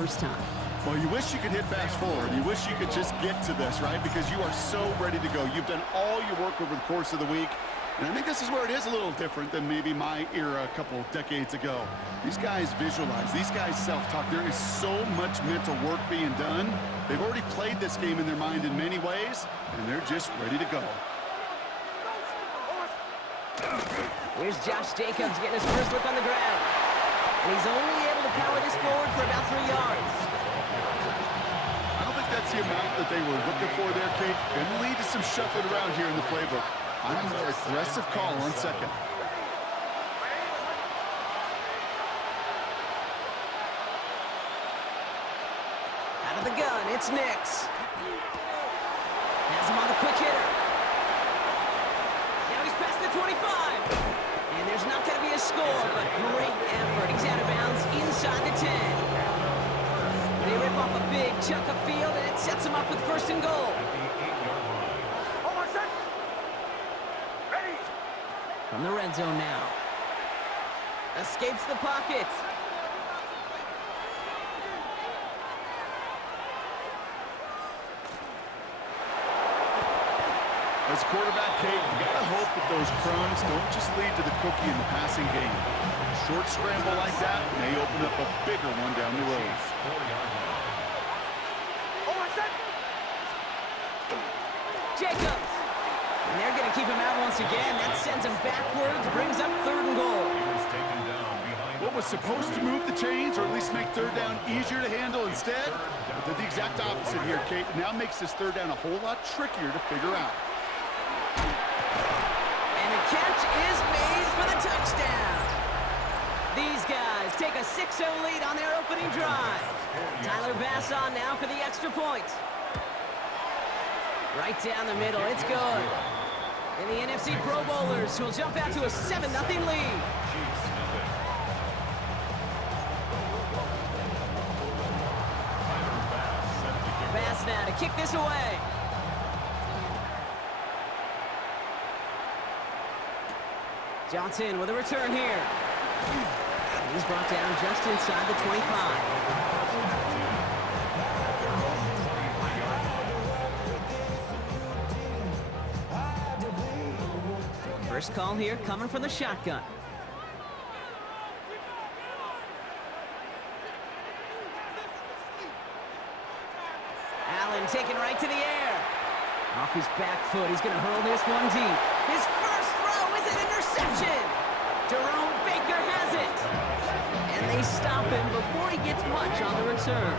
first time. Well, you wish you could hit fast forward. You wish you could just get to this, right? Because you are so ready to go. You've done all your work over the course of the week. And I think this is where it is a little different than maybe my era a couple decades ago. These guys visualize. These guys self-talk. There is so much mental work being done. They've already played this game in their mind in many ways, and they're just ready to go. Here's Josh Jacobs getting his first look on the ground. And he's only able to power this forward for about 3 yards. I don't think that's the amount that they were looking for there, Kate. Going to lead to some shuffling around here in the playbook. I'm a more aggressive call on second. Out of the gun, it's Nix. Has him on the quick hitter. Now he's past the 25. And there's not going to be a score, but great effort. He's out of bounds inside the 10. They rip off a big chunk of field, and it sets him up with first and goal. From the red zone now. Escapes the pocket. As quarterback, Kate, you got to hope that those crumbs don't just lead to the cookie in the passing game. A short scramble like that may open up a bigger one down the road. Jacobs. And they're going to keep him out once again. That sends him backwards, brings up third and goal. What was supposed to move the chains, or at least make third down easier to handle instead, but did the exact opposite here, Kate. Now makes this third down a whole lot trickier to figure out. And the catch is made for the touchdown. These guys take a 6-0 lead on their opening drive. Tyler Bass on now for the extra point. Right down the middle, it's good. And the NFC Pro Bowlers will jump out to a 7-0 lead. Bass now to kick this away. Johnson with a return here. He's brought down just inside the 25. First call here coming from the shotgun. Allen taken right to the air. Off his back foot, he's going to hurl this one deep. His first throw is an interception. Jerome Baker has it. And they stop him before he gets much on the return.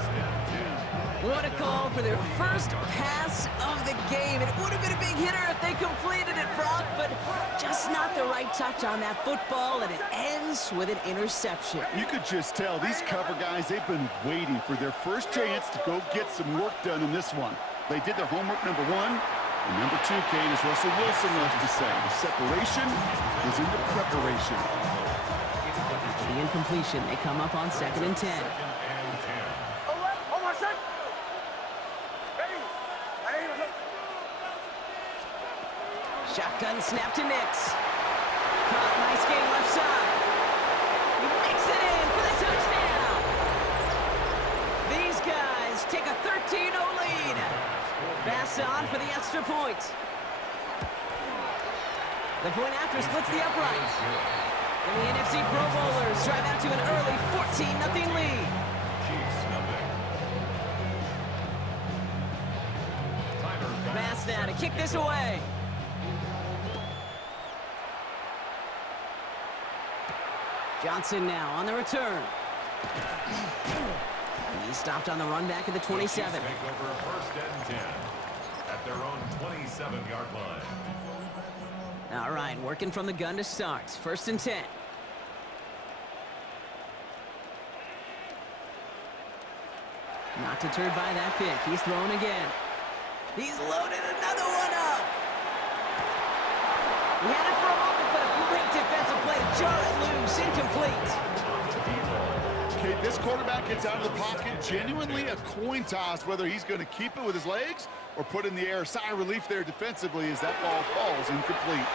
What a call for their first pass of the game. It would have been a big hitter if they completed it, Brock, but just not the right touch on that football, and it ends with an interception. You could just tell these cover guys, they've been waiting for their first chance to go get some work done in this one. They did their homework, number one. And number two, Kate, as Russell Wilson loves to say, the separation is in the preparation. After the incompletion, they come up on 2nd and 10. Shotgun snap to Nix. Caught, nice game left side. He makes it in for the touchdown. These guys take a 13-0 lead. Bass on for the extra point. The point after splits the upright. And the NFC Pro Bowlers drive out to an early 14-0 lead. Bass now to kick this away. Johnson now on the return. He stopped on the run back at the 27. Take over 1st and 10 at their own 27-yard line. All right, working from the gun to start. 1st and 10. Not deterred by that pick. He's throwing again. He's loaded another one up. He had it for a moment, but a great defensive play to jar it loose. Incomplete. Okay, this quarterback gets out of the pocket. Genuinely a coin toss whether he's going to keep it with his legs or put in the air. Sigh of relief there defensively as that ball falls incomplete.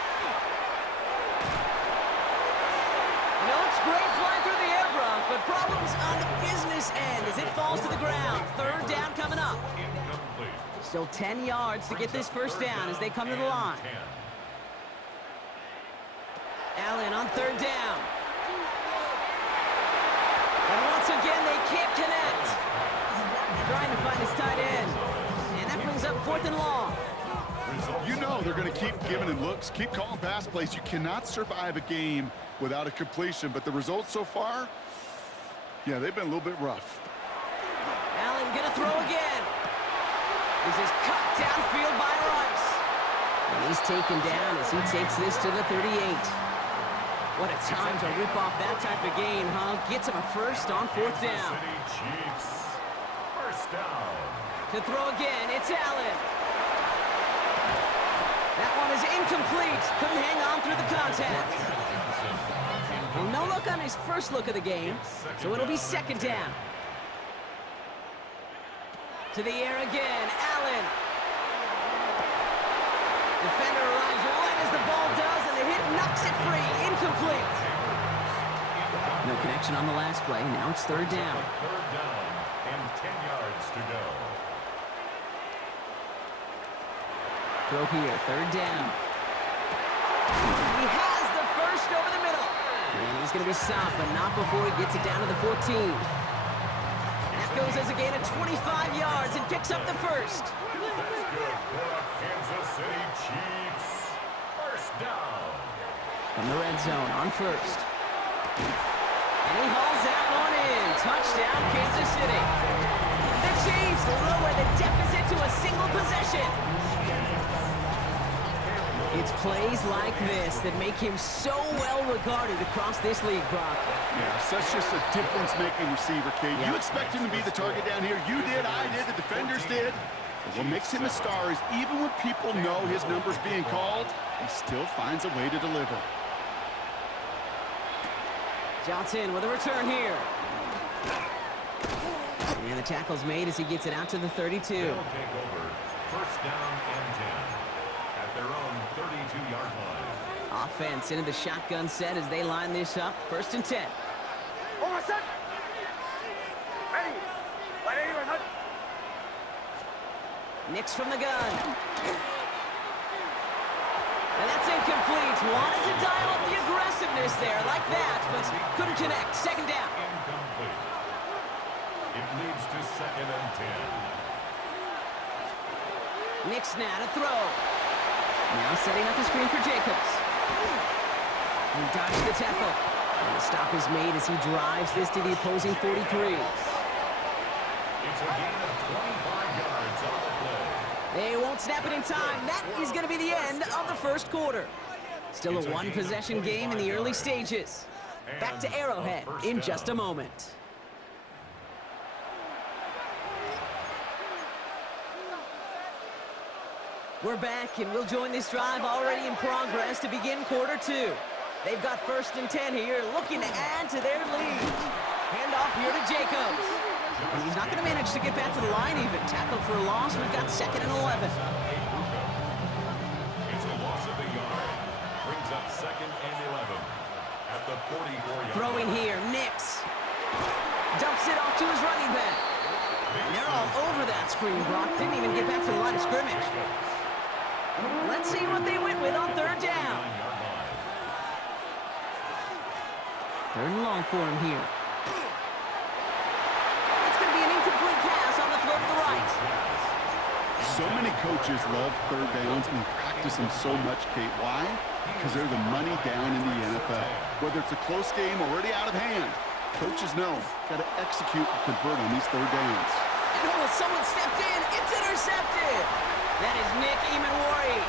You know, it's great flying through the air, Brock, but problems on the business this end as it falls to the ground. Third down coming up. Incomplete. Still 10 yards to get this first down as they come to the line. Allen on third down. And once again, they can't connect. Trying to find his tight end. And that brings up 4th and long. You know they're going to keep giving him looks, keep calling pass plays. You cannot survive a game without a completion. But the results so far, yeah, they've been a little bit rough. Allen gonna throw again. This is cut downfield by Rice. And he's taken down as he takes this to the 38. What a time to rip off that type of gain, huh? Gets him a first on 4th down. City Chiefs. First down. To throw again, it's Allen. That one is incomplete. Couldn't hang on through the contact. Well, no look on his first look of the game, so it'll be 2nd down. To the air again, Allen. Defender arrives right as the ball does, and the hit knocks it free. Incomplete. No connection on the last play. Now it's 3rd down. 3rd down and 10 yards to go. Throw here, 3rd down. He has the first over the middle. And he's going to be stopped, but not before he gets it down to the 14. That goes as a gain of 25 yards and picks up the first. That's good for the Kansas City Chiefs. First down. From the red zone on 1st. And he hauls that one in. Touchdown, Kansas City. The Chiefs lower the deficit to a single possession. It's plays like this that make him so well regarded across this league, Brock. Yeah, such just a difference-making receiver, Kate. Yeah. You expect him to be the target down here. You did, I did, the defenders did. But what makes him a star is even when people know his number's being called, he still finds a way to deliver. Johnson with a return here. And the tackle's made as he gets it out to the 32. They'll take over. First down and 10 at their own 32-yard line. Offense into the shotgun set as they line this up. 1st and 10. Nix from the gun. And that's incomplete. Wanted to dial up the aggressiveness there like that, but couldn't connect. 2nd down. Incomplete. It leads to 2nd and 10. Nix now to throw. Now setting up the screen for Jacobs. He dodged the tackle. And the stop is made as he drives this to the opposing 43. It's a gain of 25 yards on the play. They won't snap it in time. That is going to be the end of the first quarter. Still a one-possession game in the early stages. Back to Arrowhead in just a moment. We're back, and we'll join this drive already in progress to begin quarter 2. They've got 1st and 10 here, looking to add to their lead. Handoff here to Jacobs. And he's not going to manage to get back to the line even. Tackle for a loss. We've got 2nd and 11. It's a loss of a yard. Brings up 2nd and 11 at the 44-yard Throwing line. here, Nix. Dumps it off to his running back. And they're all over that screen, Brock. Didn't even get back to the line of scrimmage. Let's see what they went with on 3rd down. 3rd and long for him here. It's going to be an incomplete pass on the throw to the right. So many coaches love 3rd downs and practice them so much, Kate. Why? Because they're the money down in the NFL. Whether it's a close game or already out of hand, coaches know got to execute and convert on these 3rd downs. And oh, someone stepped in. It's intercepted. That is Nick Emanwari.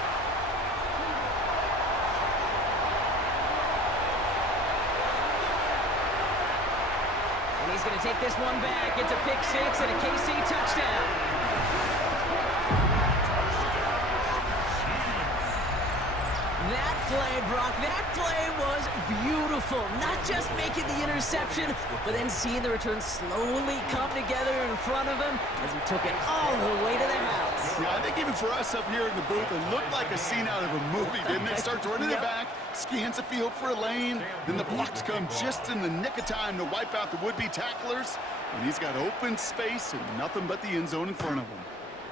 And he's going to take this one back. It's a pick 6 and a KC touchdown. That play, Brock, that play was beautiful. Not just making the interception, but then seeing the return slowly come together in front of him as he took it all the way to the house. Yeah, I think even for us up here in the booth, it looked like a scene out of a movie, didn't it? Starts running it back, scans the field for a lane, then the blocks come just in the nick of time to wipe out the would-be tacklers. And he's got open space and nothing but the end zone in front of him.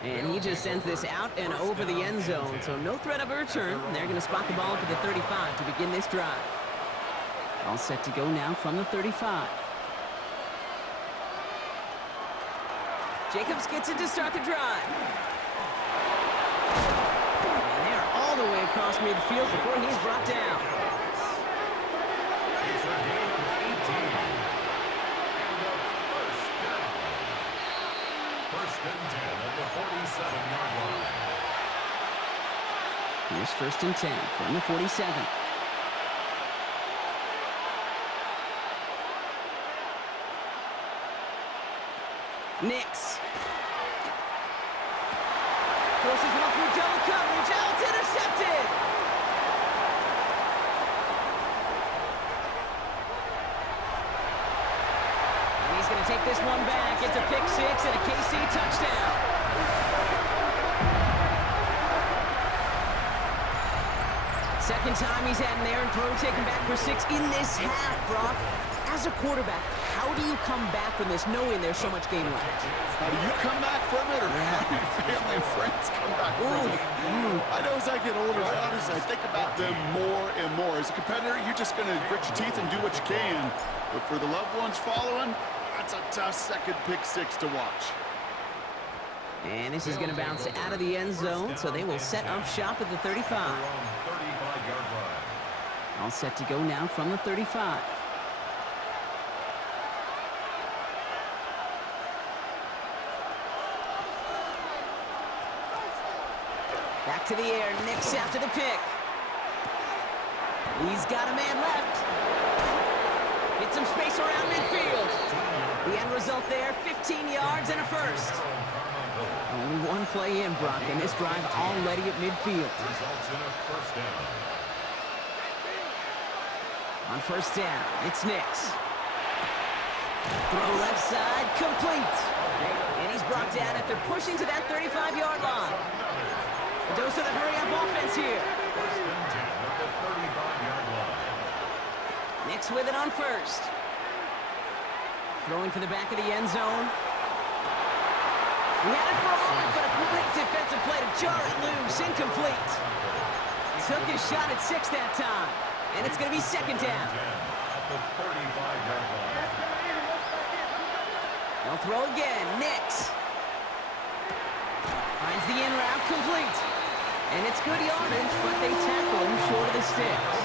And he just sends this out and over the end zone, so no threat of a return. They're going to spot the ball up at the 35 to begin this drive. All set to go now from the 35. Jacobs gets it to start the drive. And they're all the way across midfield before he's brought down. It's a gain of 18. First and 10 at the 47-yard line. Here's first and 10 from the 47. Nix. Forces one through double coverage. Oh, it's intercepted. And he's going to take this one back. It's a pick six and a KC touchdown. Second time he's had an errant throw taken back for 6 in this half, Brock. As a quarterback, how do you come back from this knowing there's so much game left? How do you come back from it, or how do your family and friends come back from it? I know as I get older, I think about them more and more. As a competitor, you're just going to grit your teeth and do what you can. But for the loved ones following, that's a tough second pick six to watch. And this is going to bounce out of the end zone, so they will set up shop at the 35. All set to go now from the 35. Back to the air, Nix after the pick. He's got a man left. Get some space around midfield. The end result there, 15 yards and a first. Only one play in, Brock, and this drive already at midfield. Results in a first down. On first down, it's Nix. Throw left side, complete. And he's brought down after pushing to that 35-yard line. A dose of the hurry-up offense here. First and 10 at the 35-yard line. Nix with it on first. Throwing for the back of the end zone. He had it for a moment, but a great defensive play to jar it loose. Incomplete. Took his shot at 6 that time. And it's going to be second down. At the 35-yard line. They'll throw again. Nix. Finds the in route complete. And it's good yardage, but they tackle him short of the sticks.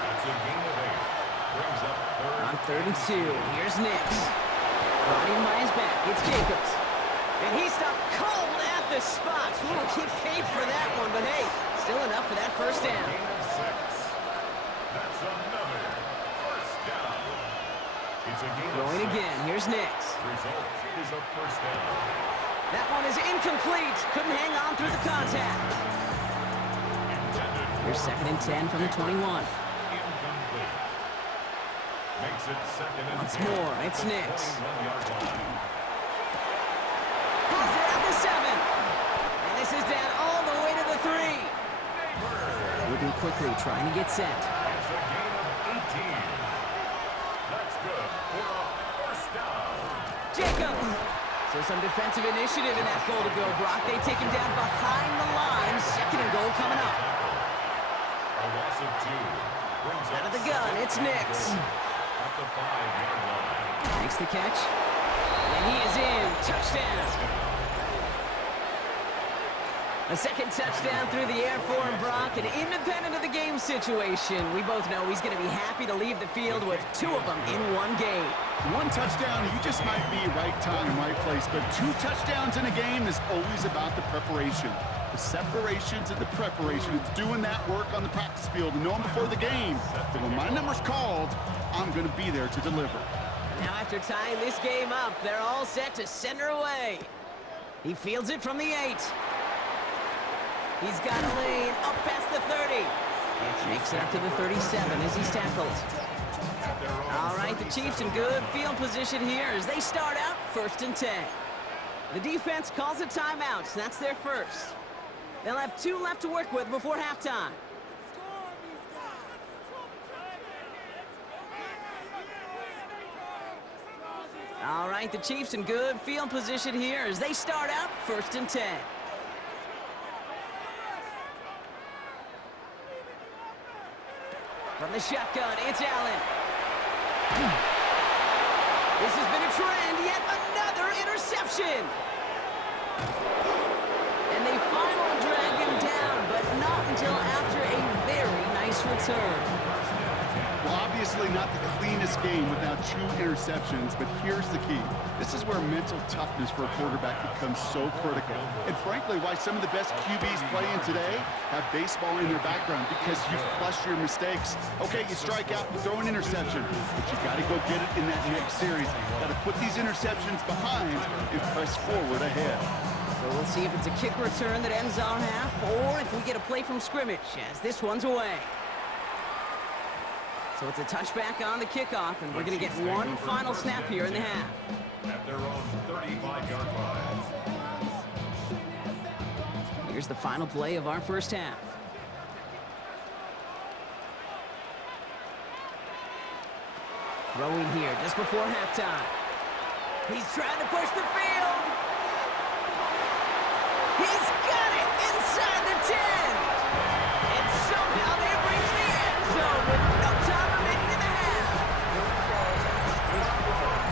That's a gain of 8. Brings up On third and 2, here's Nix. Brought in by his back, it's Jacobs. And he stopped cold at the spot. We will keep paid for that one, but hey, still enough for that first down. gain of 6. That's another first down. It's a gain of Throwing 6. again, here's Nix. Result is a first down. That one is incomplete. Couldn't hang on through the contact. Here's second and 10 from the 21. Incomplete. Makes it second and Once 10 more, it's at the Nix. 21-yard line. Has it at the 7. And this is down all the way to the 3. Moving quickly, trying to get set. It's a gain of 18. That's good for a first down. Jacobs. So some defensive initiative in that goal to go, Brock. They take him down behind the line. Second and goal coming up. A loss of 2. Brings Out up of the gun, second it's and Nix. goal at the 5-yard line. Makes the catch. And he is in. Touchdown. A second touchdown through the air for him, Brock. And independent of the game situation, we both know he's going to be happy to leave the field with 2 of them in one game. One touchdown, you just might be right time, right place. But 2 touchdowns in a game is always about the preparation. The separation to the preparation. It's doing that work on the practice field and knowing before the game that when my number's called, I'm going to be there to deliver. Now after tying this game up, they're all set to send her away. He fields it from the 8. He's got a lane up past the 30. Makes it up to the 37 as he's tackled. All right, the Chiefs in good field position here as they start out first and 10. The defense calls a timeout, so that's their first. They'll have 2 left to work with before halftime. All right, the Chiefs in good field position here as they start out 1st and 10. From the shotgun, it's Allen. This has been a trend, yet another interception. And they finally drag him down, but not until after a very nice return. Well, obviously not the cleanest game without 2 interceptions, but here's the key. This is where mental toughness for a quarterback becomes so critical. And frankly, why some of the best QBs playing today have baseball in their background, because you flush your mistakes. Okay, you strike out, you throw an interception, but you got to go get it in that next series. Got to put these interceptions behind and press forward ahead. So we'll see if it's a kick return that ends our half, or if we get a play from scrimmage, as this one's away. So it's a touchback on the kickoff, and we're going to get one final snap here in the half. At their own 35-yard line. Here's the final play of our first half. Throwing here just before halftime. He's trying to push the field. He's got it inside the 10. And somehow they reach the end zone with no time remaining in the half.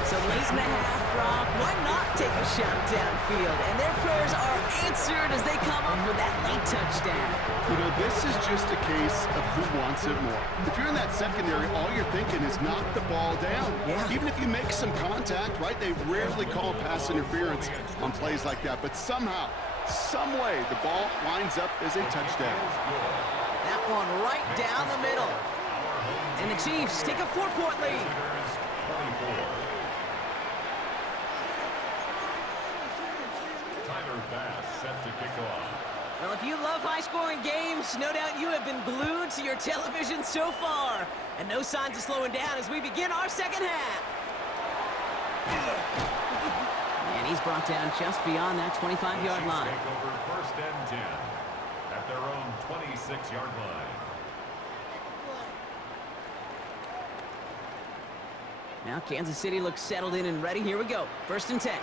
So late in the half, Brock, why not take a shot downfield? And their prayers are answered as they come up with that late touchdown. You know, this is just a case of who wants it more. If you're in that secondary, all you're thinking is knock the ball down. Yeah. Even if you make some contact, right, they rarely call pass interference on plays like that. But somehow, some way, the ball winds up as a touchdown. That one right down the middle. And the Chiefs take a 4-point lead. Tyler Bass set to kick off. Well, if you love high-scoring games, no doubt you have been glued to your television so far. And no signs of slowing down as we begin our second half. And he's brought down just beyond that 25-yard line. Take over 1st and 10 at their own 26-yard line. Now Kansas City looks settled in and ready. Here we go. 1st and 10.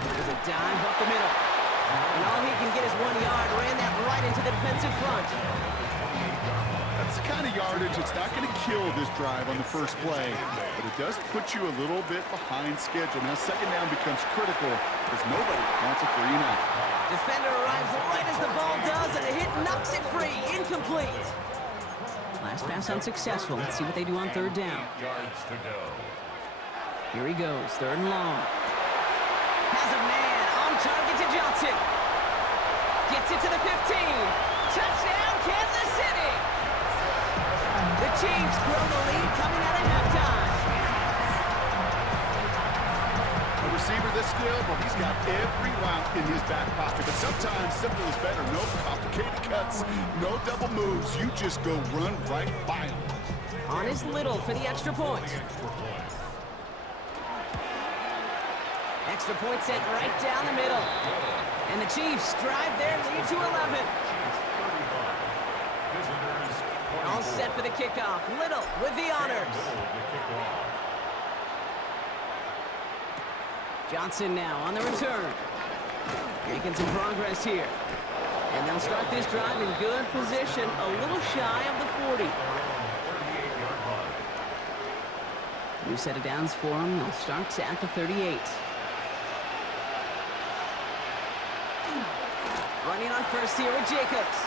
There's a dive up the middle. And all he can get is 1 yard. Ran that right into the defensive front. That's the kind of yardage that's not going to kill this drive on the first play, but it does put you a little bit behind schedule. Now, 2nd down becomes critical because nobody wants a 3-and-out. Defender arrives right as the ball does, and the hit knocks it free. Incomplete. Last pass unsuccessful. Let's see what they do on 3rd down. 8 yards to go. Here he goes, 3rd and long. Has a man on target to Johnson. Gets it to the 15. Touchdown, Kansas City. The Chiefs grow the lead coming out of halftime. A receiver this skilled, well, he's got every route in his back pocket, but sometimes simple is better. No complicated cuts, no double moves. You just go run right by him. On his Little for the extra point. Extra point sent right down the middle. And the Chiefs drive their lead to 11. All set for the kickoff. Little with the honors. Johnson now on the return. Making some progress here. And they'll start this drive in good position, a little shy of the 40. New set of downs for them. They'll start at the 38. Running on first here with Jacobs.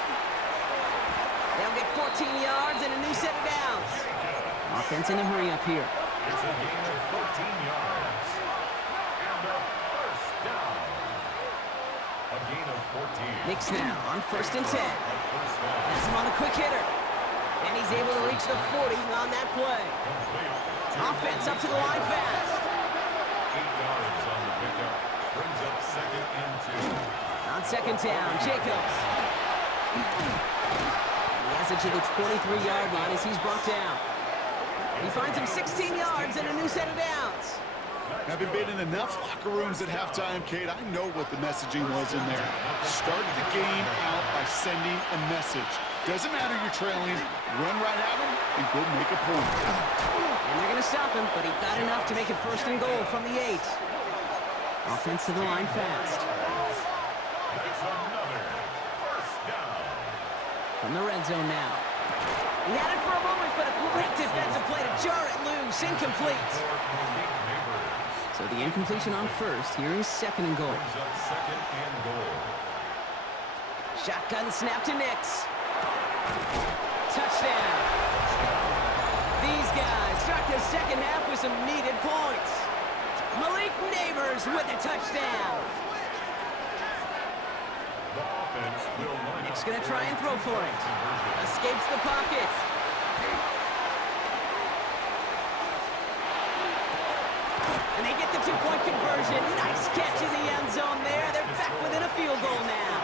They'll get 14 yards and a new set of downs. Offense in a hurry up here. It's a gain of 14 yards. And a 1st down. A gain of 14. Knicks now on 1st and 10. Has him on a quick hitter. And he's able to reach the 40 on that play. Offense up to the line fast. 8 yards on the pickup. Brings up 2nd and 2. On 2nd down, Jacobs. He has it to the 23-yard line as he's brought down. He finds him 16 yards and a new set of downs. Having been in enough locker rooms at halftime, Kate, I know what the messaging was in there. Start the game out by sending a message. Doesn't matter you're trailing, run right at them and go make a point. And they're going to stop him, but he got enough to make it 1st and goal from the 8. Offense to the line fast. That's another first down. From the red zone now. He had it for a moment, but a great defensive play to jar it loose. Incomplete. So the incompletion on 1st. Here is 2nd and goal. Brings up 2nd and goal. Shotgun snap to Nix. Touchdown. These guys start the 2nd half with some needed points. Malik Neighbors with the touchdown. The offense will line Nick's up going to try and throw for it. Escapes the pocket. And they get the 2-point conversion. Nice catch in the end zone there. They're back within a field goal now.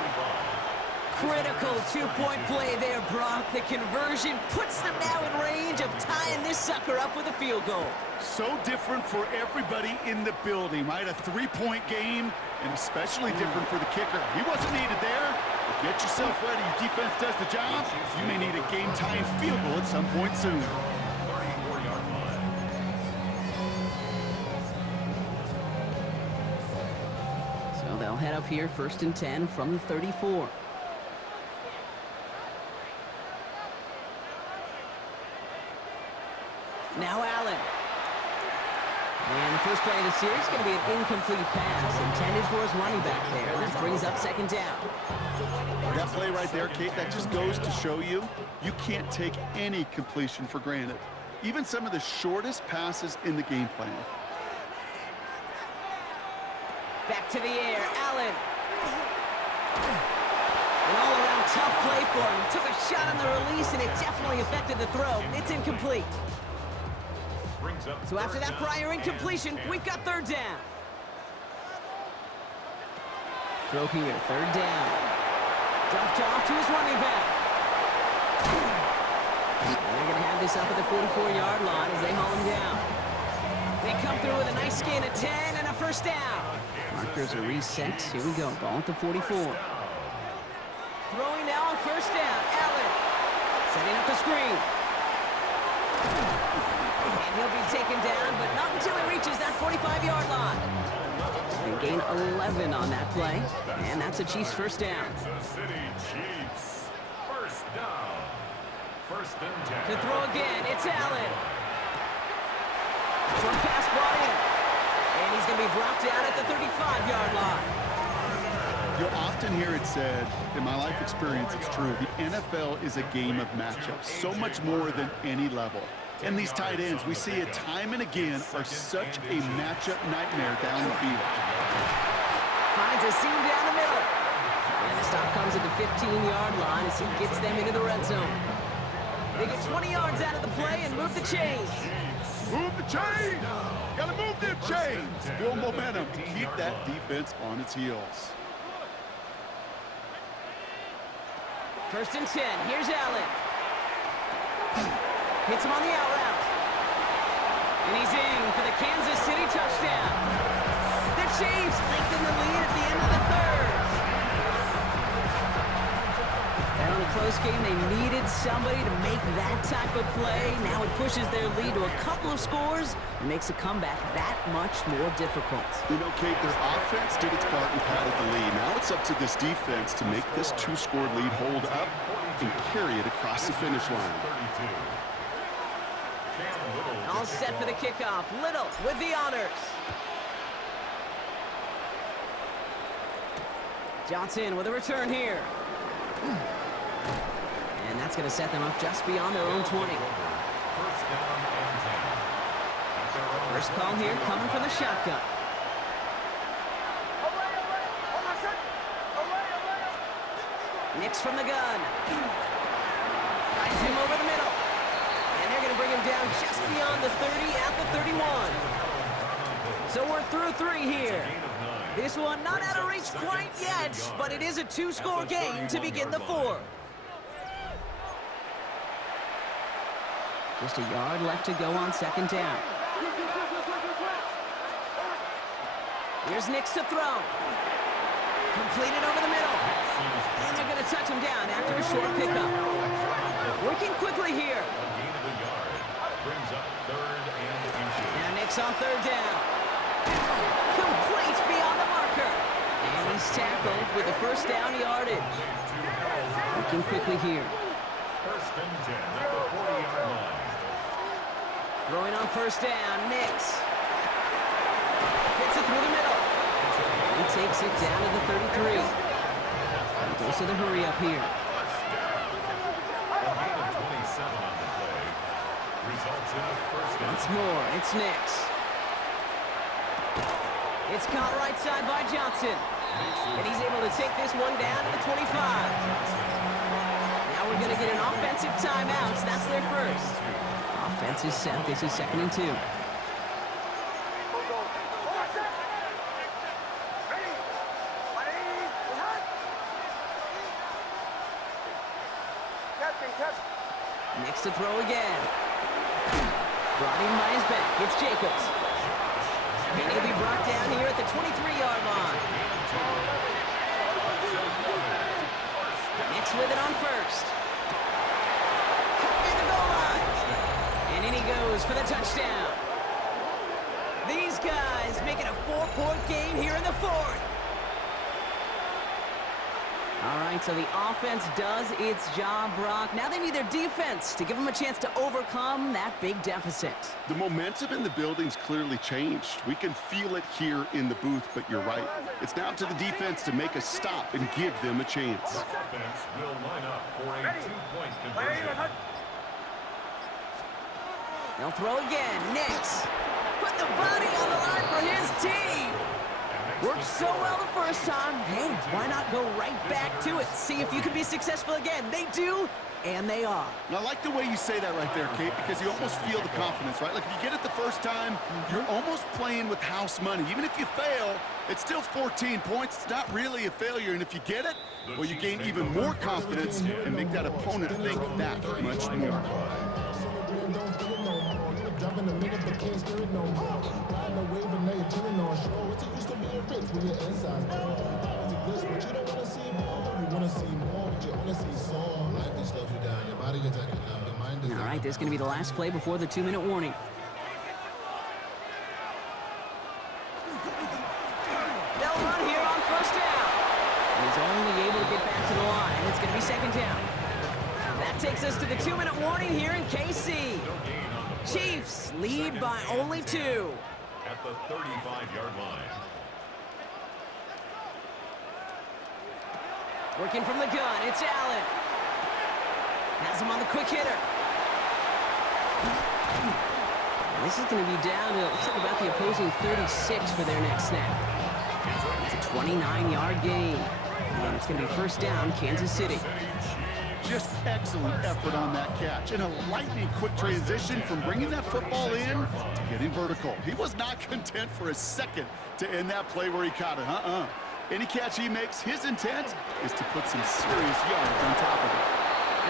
Critical 2-point play there, Brock. The conversion puts them now in range of tying this sucker up with a field goal. So different for everybody in the building, right? A 3-point game, and especially different for the kicker. He wasn't needed there. But get yourself ready. Your defense does the job. You may need a game-tying field goal at some point soon. 34-yard line. So they'll head up here 1st and 10 from the 34. Now Allen. And the first play of the series is going to be an incomplete pass intended for his running back there. That brings up 2nd down. That play right there, Kate, that just goes to show you, you can't take any completion for granted. Even some of the shortest passes in the game plan. Back to the air, Allen. An all-around tough play for him. Took a shot on the release, and it definitely affected the throw. It's incomplete. So after that prior incompletion, we've got 3rd down. Throw here, 3rd down. Dumped off to his running back. And they're going to have this up at the 44-yard line as they haul him down. They come through with a nice gain of 10 and a 1st down. Markers are reset. Here we go, ball at the 44. Throwing now on 1st down, Allen. Setting up the screen. And he'll be taken down, but not until he reaches that 45-yard line. They gain 11 on that play, and that's a Chiefs 1st down. Kansas City Chiefs. 1st down. 1st and 10. To throw again, it's Allen. Short pass brought in. And he's going to be brought down at the 35-yard line. You'll often hear it said, in my life experience, it's true, the NFL is a game of matchups, so much more than any level. And these tight ends, we see it time and again, are such a matchup nightmare down the field. Finds a seam down the middle. And the stop comes at the 15-yard line as he gets them into the red zone. They get 20 yards out of the play and move the chains. Move the chains! Gotta move them chains! Build momentum to keep that defense on its heels. 1st and 10. Here's Allen. Hits him on the out route. And he's in for the Kansas City touchdown. The Chiefs lengthen the lead at the end of the 3rd. And on a close game, they needed somebody to make that type of play. Now it pushes their lead to a couple of scores and makes a comeback that much more difficult. You know, Kate, their offense did its part and padded the lead. Now it's up to this defense to make this 2-score lead hold up and carry it across the finish line. All set for the kickoff. Little with the honors. Johnson with a return here. And that's going to set them up just beyond their own 20. First call here coming from the shotgun. Nix from the gun. Finds him over the middle. And they're going to bring him down just beyond the 30 at the 31. So we're through 3 here. This one not out of reach quite yet, but it is a 2-score game to begin the 4th. Just a yard left to go on 2nd down. Here's Nix to throw. Completed over the middle. And they're going to touch him down after a short pickup. Working quickly here. the yard. Brings up 3rd and inches. Now Nick's on 3rd down. Complete beyond the marker. And he's tackled with the 1st down yardage. Looking quickly here. 1st and 10 at the 40-yard line. Throwing on 1st down, Nix. Fits it through the middle. And he takes it down to the 33. And goes to the hurry up here. A gain of 27 on the play. Results in a 1st down. Once more, it's Nix. It's caught right side by Johnson. And he's able to take this one down to the 25. Now we're going to get an offensive timeout. That's their first. Offense is set. This is 2nd and 2. Nix to throw again. Brought in by his back. It's Jacobs. And he'll be brought down here at the 23-yard line. Nix with it on 1st. Cut near the goal line. And in he goes for the touchdown. These guys make it a 4-point game here in the 4th. All right, so the offense does its job, Brock. Now they need their defense to give them a chance to overcome that big deficit. The momentum in the building's clearly changed. We can feel it here in the booth, but you're right. It's now to the defense to make a stop and give them a chance. The offense will line up for a 2-point conversion. They'll throw again. Nix put the body on the line for his team. Worked so well the 1st time. Hey, why not go right back to it? See if you can be successful again. They do, and they are. And I like the way you say that right there, Kate, because you almost feel the confidence, right? Like if you get it the 1st time, you're almost playing with house money. Even if you fail, it's still 14 points. It's not really a failure. And if you get it, well, you gain even more confidence and make that opponent think that much more. All right, this is going to be the last play before the 2-minute warning. They'll run here on 1st down. He's only able to get back to the line. It's going to be 2nd down. That takes us to the 2-minute warning here in KC. Chiefs lead by only 2. At the 35-yard line. Working from the gun, it's Allen. Has him on the quick hitter. And this is going to be down to, looks like about the opposing 36 for their next snap. It's a 29-yard gain. And it's going to be 1st down, Kansas City. Just excellent effort on that catch. And a lightning quick transition from bringing that football in to getting vertical. He was not content for a second to end that play where he caught it. Any catch he makes, his intent is to put some serious yards on top of it.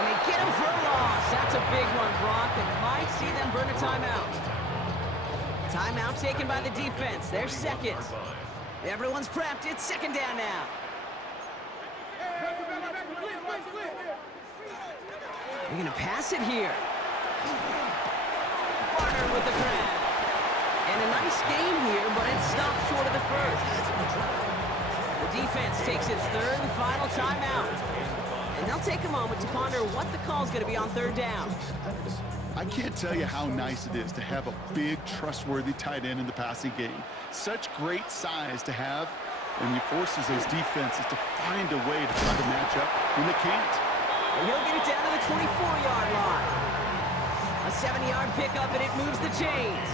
And they get him for a loss. That's a big one, Brock, and might see them burn a timeout. Timeout taken by the defense. They're 2nd. Everyone's prepped. It's 2nd down now. They're going to pass it here. Barner with the grab. And a nice game here, but it stopped short of the 1st. The defense takes its 3rd and final timeout. And they'll take a moment to ponder what the call's going to be on 3rd down. I can't tell you how nice it is to have a big, trustworthy tight end in the passing game. Such great size to have, and he forces those defenses to find a way to try to match up when they can't. And he'll get it down to the 24-yard line. A 7-yard pickup, and it moves the chains.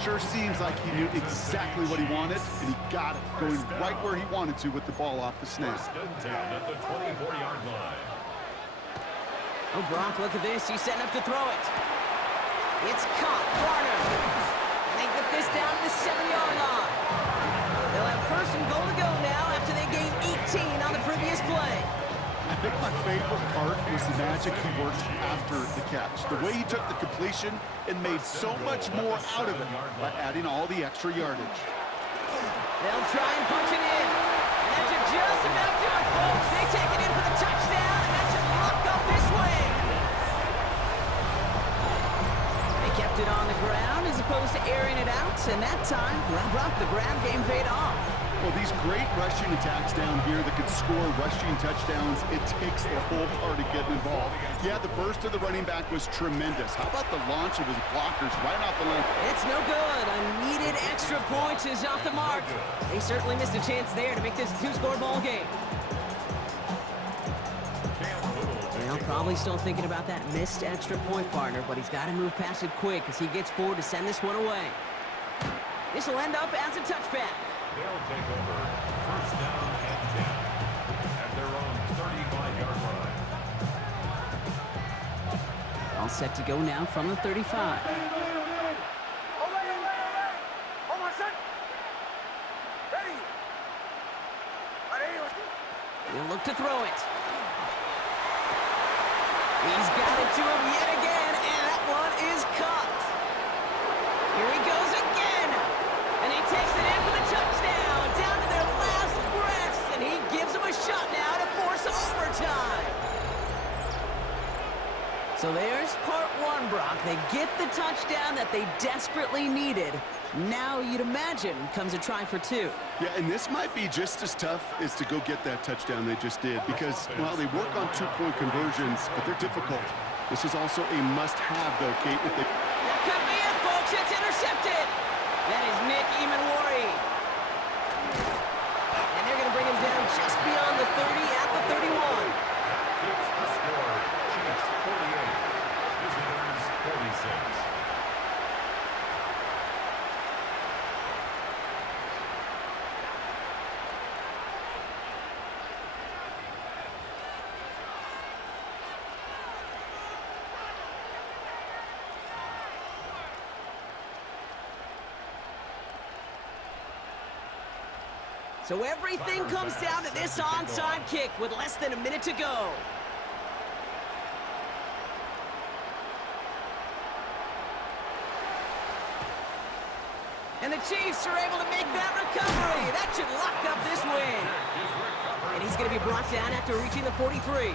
Sure seems like he knew exactly what he wanted, and he got it, going right where he wanted to with the ball off the snap. 1st and 10 at the 24-yard line. Oh, Brock, look at this. He's setting up to throw it. It's caught. Barner. And they get this down to the 7-yard line. They'll have 1st and goal to go now after they gained 18 on the previous play. I think my favorite part was the magic he worked after the catch. The way he took the completion and made so much more out of it by adding all the extra yardage. They'll try and punch it in. And that should just about do it, folks. They take it in for the touchdown, and that should lock up this wing. it on the ground as opposed to airing it out, and that time, Rob, the ground game paid off. Well, these great rushing attacks down here that could score rushing touchdowns, it takes the whole party getting involved. Yeah, the burst of the running back was tremendous. How about the launch of his blockers right off the line? It's no good. Unneeded extra points is off the mark. They certainly missed a chance there to make this a two-score ball game. Well, probably still thinking about that missed extra point, partner, but he's got to move past it quick as he gets forward to send this one away. This will end up as a touchback. They'll take over first down and 10 at their own 35-yard line. All set to go now from the 35. He'll look to throw it. He's got it to him yet again, and that one is caught. Here he goes again. And he takes it in for the touchdown, down to their last breaths, and he gives them a shot now to force overtime. So there's part one, Brock. They get the touchdown that they desperately needed. Now, you'd imagine, comes a try for two. Yeah, and this might be just as tough as to go get that touchdown they just did because, well, they work on two-point conversions, but they're difficult. This is also a must-have, though, Kate. If they... That could be it, folks. It's intercepted. That is Nick Emanwari. And they're going to bring him down just beyond the 30 at the 31. Keeps the score. Chiefs 48. Visitors 46. So everything comes down to this onside kick with less than a minute to go. And the Chiefs are able to make that recovery. That should lock up this win. And he's going to be brought down after reaching the 43.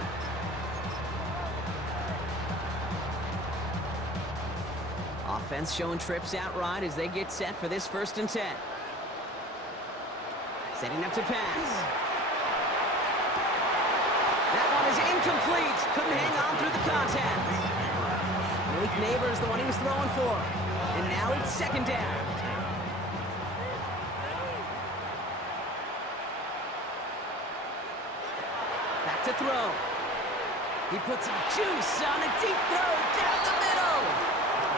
Offense showing trips out right as they get set for this 1st and 10. Setting up to pass. That one is incomplete. Couldn't hang on through the contact. Malik Neighbors, the one he was throwing for. And now it's 2nd down. Back to throw. He puts some juice on a deep throw down the middle.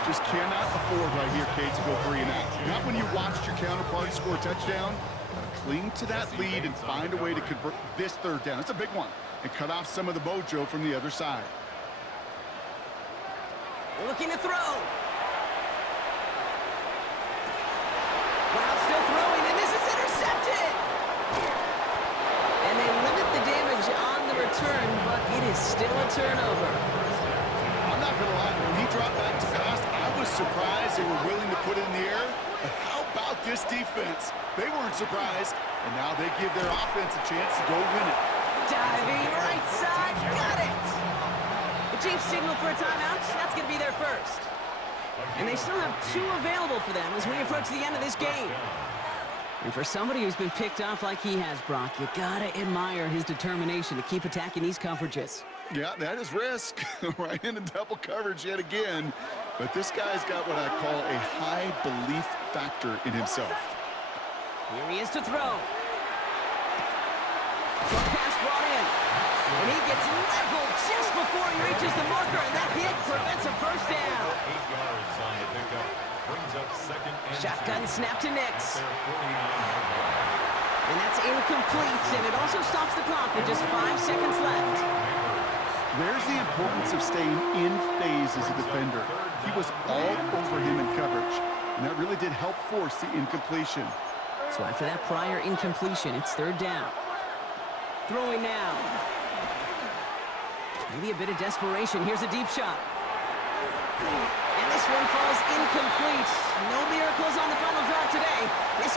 Just cannot afford right here, Kate, to go 3 and out. Not when you watched your counterpart score a touchdown. Cling to that lead and find a way to convert this 3rd down. It's a big one. And cut off some of the mojo from the other side. Looking to throw. Wow, still throwing, and this is intercepted. And they limit the damage on the return, but it is still a turnover. I'm not going to lie. When he dropped back to pass, I was surprised they were willing to put it in the air. But how about this defense? They weren't surprised, and now they give their offense a chance to go win it. Diving right side, got it. The Chiefs signal for a timeout. That's going to be their first. And they still have 2 available for them as we approach the end of this game. And for somebody who's been picked off like he has, Brock, you got to admire his determination to keep attacking these coverages. Yeah, that is risk. Right into double coverage yet again. But this guy's got what I call a high belief factor in himself. Here he is to throw. Short pass brought in. And he gets leveled just before he reaches the marker, and that hit prevents a 1st down. 8 yards on the pickup. Brings up 2nd and 2. Shotgun snap to Nix. Their 49-yard line. And that's incomplete, and it also stops the clock with just 5 seconds left. There's the importance of staying in phase as a defender. He was all over him in coverage, and that really did help force the incompletion. So after that prior incompletion, it's 3rd down. Throwing now. Maybe a bit of desperation. Here's a deep shot. And this one falls incomplete. No miracles on the final drive today. This